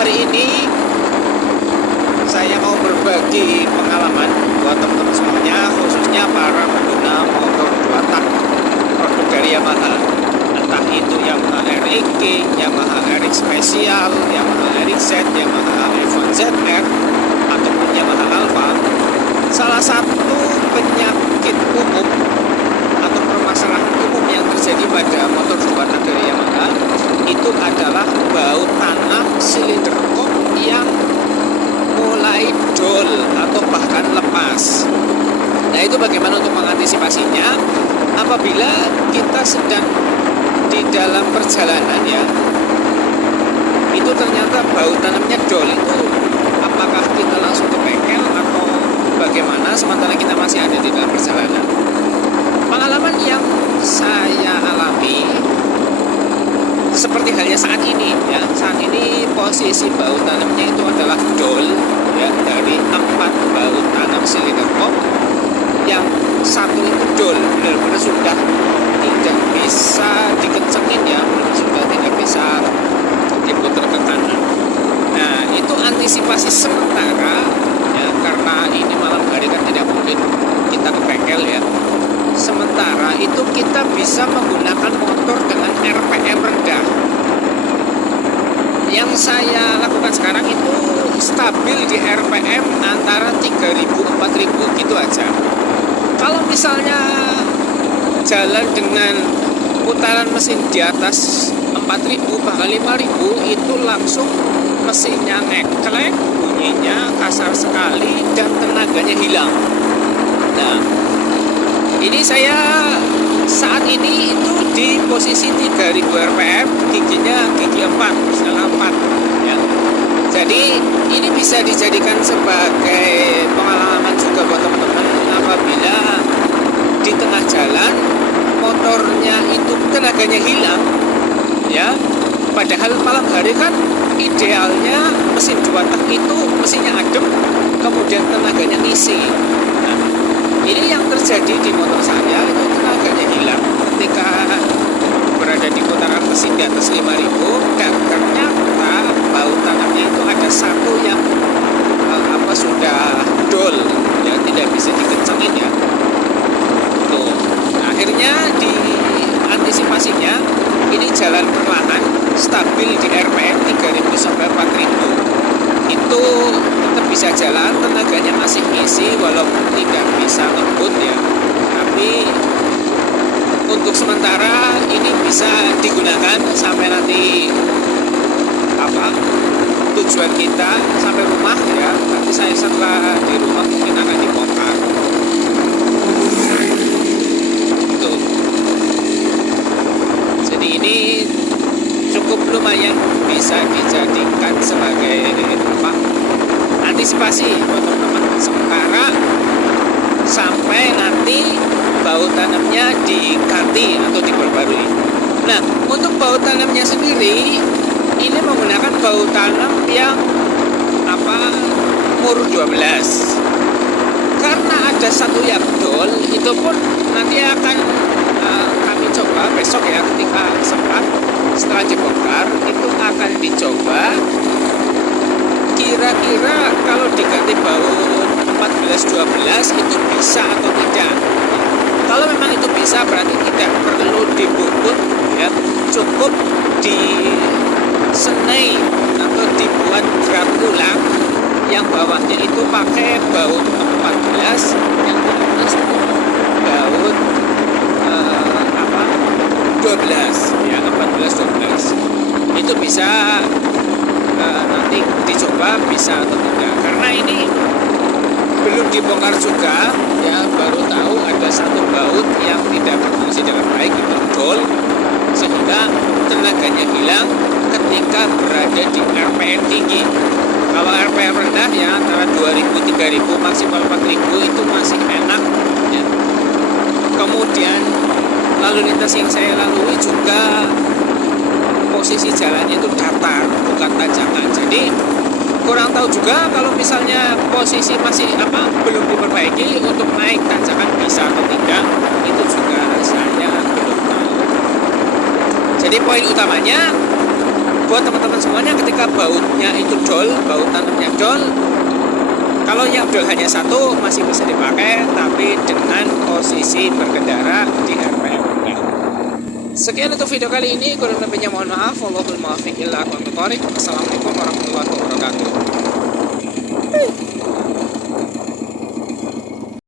hari ini saya mau berbagi pengalaman buat teman-teman semuanya, khususnya para pengguna motor dua tak produk dari Yamaha. Entah itu Yamaha RX King, Yamaha RX Special, Yamaha RX Z, Yamaha F1 ZR, ataupun Yamaha Alpha. Salah satu penyakit umum atau permasalahan umum yang terjadi pada motor dua tak dari Yamaha itu adalah bau tanam silinder kok yang mulai dol atau bahkan lepas. Nah, itu bagaimana untuk mengantisipasinya apabila kita sedang di dalam perjalanan ya, itu ternyata bau tanamnya dol. Itu apakah kita langsung ke bengkel atau bagaimana sementara kita masih ada di dalam perjalanan? Pengalaman yang saya alami seperti halnya saat ini ya. Saat ini posisi bau tanamnya itu adalah dol ya, dari 4 bau tanam silinder kok yang satu itu dol, benar-benar sudah tidak bisa dikencengin ya, sudah tidak bisa diputar ke kanan. Nah, itu antisipasi sementara ya, karena ini malam hari kan tidak mungkin kita ke bengkel ya. Sementara itu kita bisa menggunakan motor dengan RPM rendah. Yang saya lakukan sekarang itu stabil di RPM antara 3.000-4.000 gitu aja. Kalau misalnya jalan dengan putaran mesin di atas 4.000 bahkan 5.000, itu langsung mesinnya ngeklek, bunyinya kasar sekali dan tenaganya hilang. Nah, ini saya saat ini itu di posisi 3000 rpm, giginya gigi 4, skala 4 ya. Jadi ini bisa dijadikan sebagai pengalaman juga buat teman-teman apabila di tengah jalan motornya itu tenaganya hilang ya. Padahal malam hari kan idealnya mesin dua tak itu mesinnya adem, kemudian tenaganya ngisi. Nah, ini yang terjadi di motor saya, itu tenaganya hilang ketika berada di putaran mesin di atas 5.000, dan ternyata bau tanamnya itu ada satu yang sudah dol ya, tidak bisa dikencengin ya. Tuh. Nah, akhirnya di antisipasinya ini jalan perlahan stabil di RPM 3.000 sampai 4.000. Itu tetap bisa jalan, tenaganya masih ngisi walaupun tidak bisa ngebut ya. Tapi untuk sementara ini bisa digunakan sampai nanti tujuan kita sampai rumah ya. Nanti saya setelah di rumah mungkin akan dibongkar. Tuh. Jadi ini cukup lumayan bisa dijadikan sebagai antisipasi buat teman-teman sementara sampai nanti bau tanamnya diganti atau diperbarui. Nah, untuk bau tanamnya sendiri ini menggunakan bau tanam yang mur 12. Karena ada satu yang dol, itu pun nanti akan kami coba besok ya, ketika sempat setelah dibongkar itu akan dicoba kira-kira kalau diganti baut 14-12 itu bisa atau tidak. Kalau memang itu bisa berarti tidak perlu dibungkut ya, cukup disenai atau dibuat grab ulang yang bawahnya itu pakai baut 14, yang di atas baut 12 ya, 14-12 itu bisa nanti dicoba bisa atau tidak, karena ini belum dibongkar juga ya, baru tahu ada satu baut yang tidak berfungsi dengan baik, itu dol, sehingga tenaganya hilang ketika berada di RPM tinggi. Kalau RPM rendah ya antara 2.000-3.000 maksimal 4.000 itu masih enak ya. Kemudian lalu lintas yang saya lalui juga posisi jalannya itu datar, bukan tanjakan. Jadi kurang tahu juga kalau misalnya posisi masih belum diperbaiki untuk naik tanjakan bisa atau tidak, itu juga saya belum tahu. Jadi poin utamanya buat teman-teman semuanya, ketika bautnya itu dol, baut tanamnya dol, kalau yang dol hanya satu masih bisa dipakai, tapi dengan posisi berkendara di RPM rendah. Sekian untuk video kali ini, kurang lebihnya mohon maaf. Wallahul muwaffiq ila aqwamit thoriq. Wassalamualaikum warahmatullahi wabarakatuh.